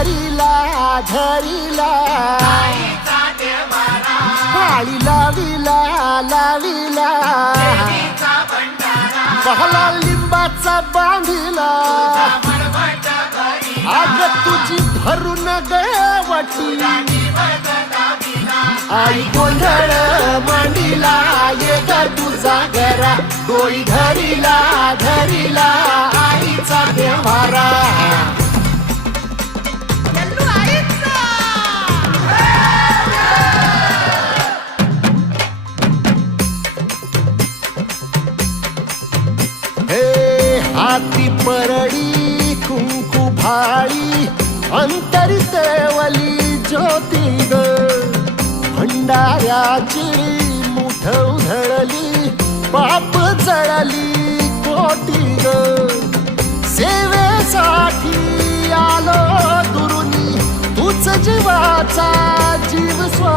धरिला धरिला. पाळी लाविला लाविला. पहला लिंबाचा बांधिला. आग तुझी भरून गवटी आई गोंधळ मांडिला ये ग तुझा घरा डोई धरिला धरिला. हाती परळी कुंकू भाळी अंतरितेवली ज्योती ग. भंडाऱ्याची मुठ उधळली पाप जळली कोटी ग. सेवेसाठी आलो दुरुनी तूच जीवाचा जीव स्व